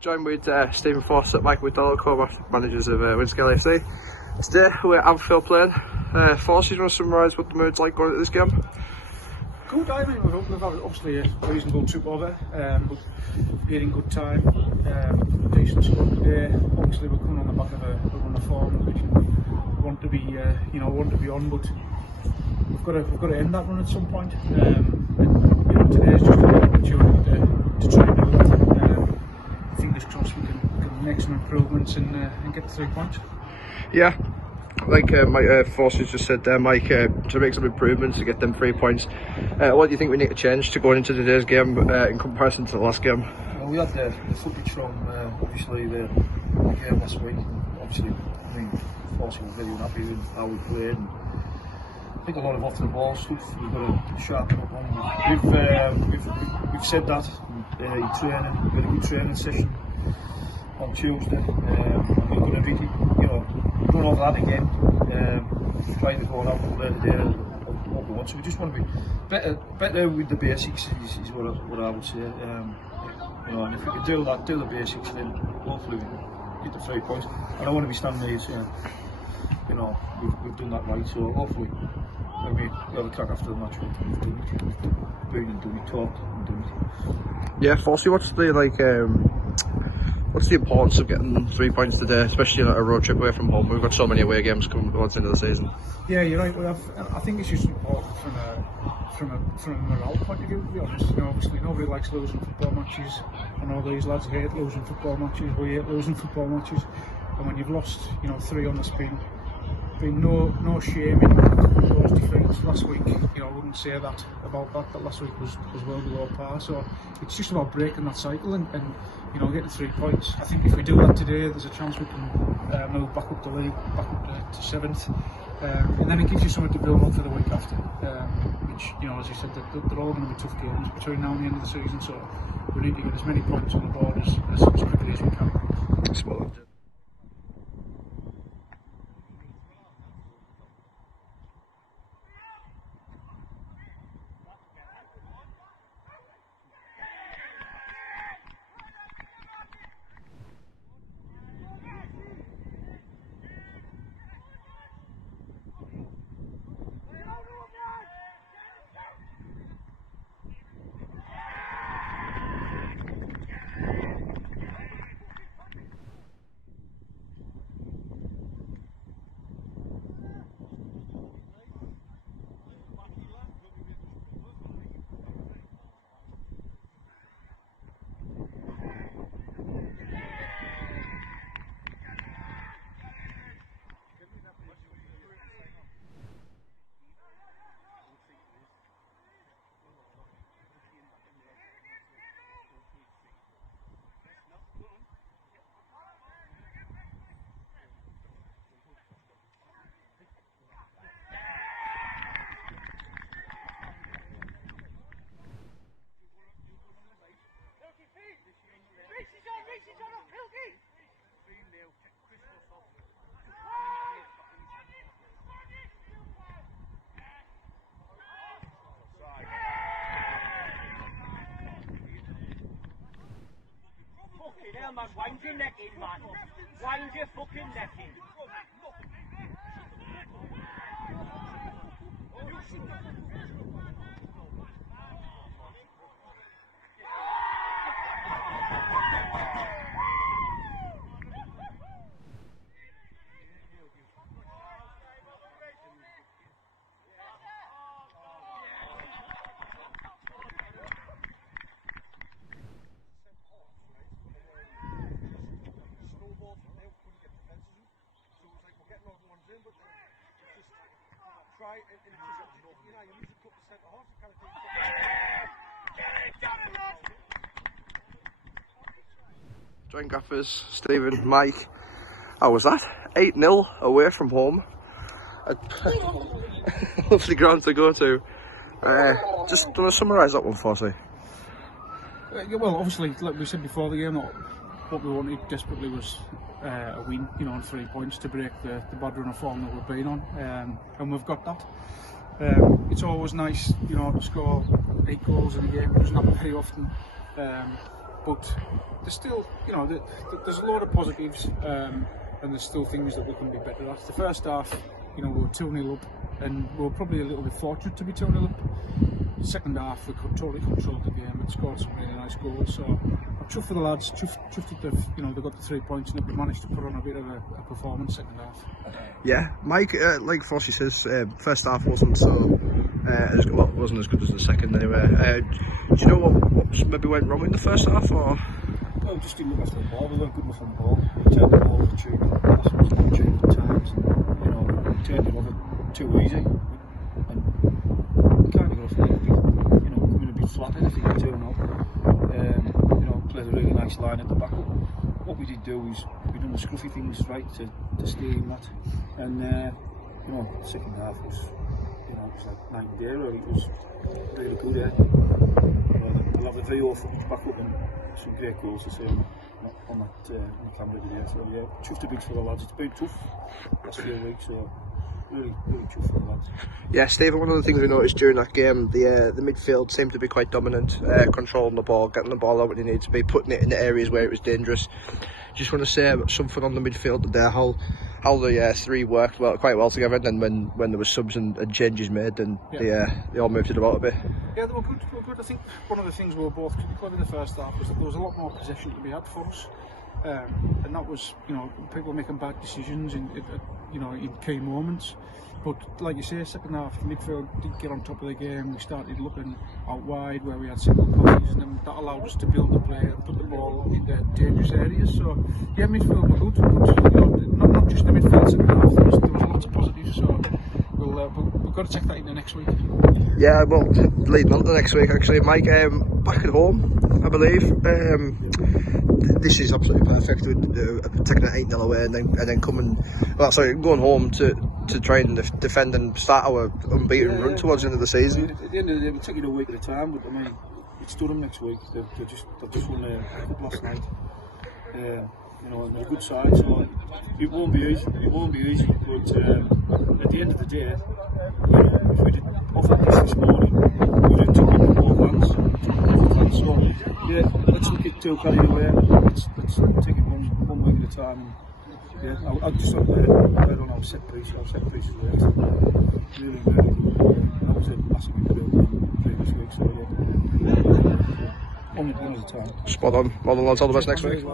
Joined with Stephen Fawcett, Mike McDonald, co-managers of Windscale AFC. Today we're at Annfield playing. Fawcett, you want to summarise what the mood's like going into this game? Good, I mean, we've had obviously a reasonable trip over, but we're in good time, decent squad today. Obviously we're coming on the back of a run of form which we want to be, want to be on, but we've got to end that run at some point. And today is just an opportunity to try and do that. Fingers crossed we can make some improvements and get the 3 points. Yeah. Like Mike Fawcett just said there, Mike, to make some improvements to get them 3 points. What do you think we need to change to go into today's game in comparison to the last game? Well, we had the footage from obviously the game last week. Obviously, I mean, Fawcett was very unhappy with how we played. And I think a lot of off the ball stuff we've got to sharpen up on. We've said that in training, we had a good training session on Tuesday. We're going to really, run over that again. Trying to go out and play today what we want. So we just want to be better with the basics. Is what I would say. And if we can do the basics, then hopefully we can get the 3 points. I don't want to be standing there saying, we've done that right. So hopefully, when we have a crack after the match, we've done it. We've been and done it, talked and done it. Yeah, Fawcett, what's the importance of getting 3 points today, especially on a road trip away from home? We've got so many away games coming towards the end of the season. Yeah, you're right. Well, I think it's just important from a morale point of view, to be honest. Obviously nobody likes losing football matches. I know these lads hate losing football matches. We hate losing football matches. And when you've lost, 3 on the spin, been no shame in those defeats last week. I wouldn't say that about that last week was well below par. So it's just about breaking that cycle and getting 3 points. I think if we do that today, there's a chance we can move back up the league, back up to 7th, and then it gives you something to build on for the week after. Which, as you said, they're all going to be tough games between now and the end of the season. So we need to get as many points on the board as quickly as we can. Spot on. Hell man, wind your neck in, man. Wind your fucking neck in. Try and you lose a couple of centre halves, kind of Joint gaffers, Stephen, Mike. How was that? 8-0 away from home. Lovely ground to go to. Just want to summarise that one for us. Well, obviously, like we said before the game, what we wanted desperately was a win, on 3 points to break the bad run of form that we've been on, and we've got that. It's always nice, to score 8 goals in a game. It doesn't happen very often. but there's still, there's a lot of positives, and there's still things that we can be better at. The first half, we were 2-0 up, and we were probably a little bit fortunate to be 2-0 up. The second half, we could totally control the game and scored some really nice goals. So I'm chuffed for the lads, chuffed that they got the 3 points and they managed to put on a bit of a performance second half. Yeah, Mike, like Fossey says, first half wasn't wasn't as good as the second anyway. Do you know what maybe went wrong in the first half, or? Well, we just didn't look after the ball. We weren't good enough on the ball. We turned the ball over too at times. We turned it over too easy. And we kind of got off coming a bit flat. I think we turned up. Played a really nice line at the back. What we did do is we done the scruffy things right to stay in that. And the second half was it was like night and day. Really. It was really good. I love the video footage back up and some great goals to see on the camera today. So yeah, chuffed a bit for the lads. It's been tough last few weeks, so really chuffed for the lads. Yeah, Stephen, one of the things we noticed during that game, the midfield seemed to be quite dominant, controlling the ball, getting the ball out when you need to be, putting it in the areas where it was dangerous. Just want to say something on the midfield today, how the three worked quite well together, and then when there was subs and changes made, then they all moved it about a bit. Yeah, they were good. I think one of the things we were both critical of in the first half was that there was a lot more possession to be had for us, and that was people making bad decisions in key moments. But like you say, second half the midfield did get on top of the game. We started looking out wide where we had single passes, and then that allowed us to build the play and put the ball in the dangerous areas. So yeah, midfield were good. But, not just the midfield second half. There was lots of positives. So we've got to check that into next week. Yeah, well, leading on to next week actually, Mike, back at home, I believe. This is absolutely perfect with taking an 8-0 away and then going home to try and defend and start our unbeaten run towards the end of the season. At the end of the day, we'll take it a week at a time, but I mean, it's Durham next week. They've just won a cup last night. And they're a good side, so it won't be easy. But at the end of the day, if we did offer this morning, we didn't take it in both hands. So yeah, let's not get too carried away. Let's take it one week at a time. Yeah, I'll just I on our set piece. Our set piece is really good. That was a massive improvement in previous week. So yeah, one at a time. Spot on. Well done, lads. All the best next week.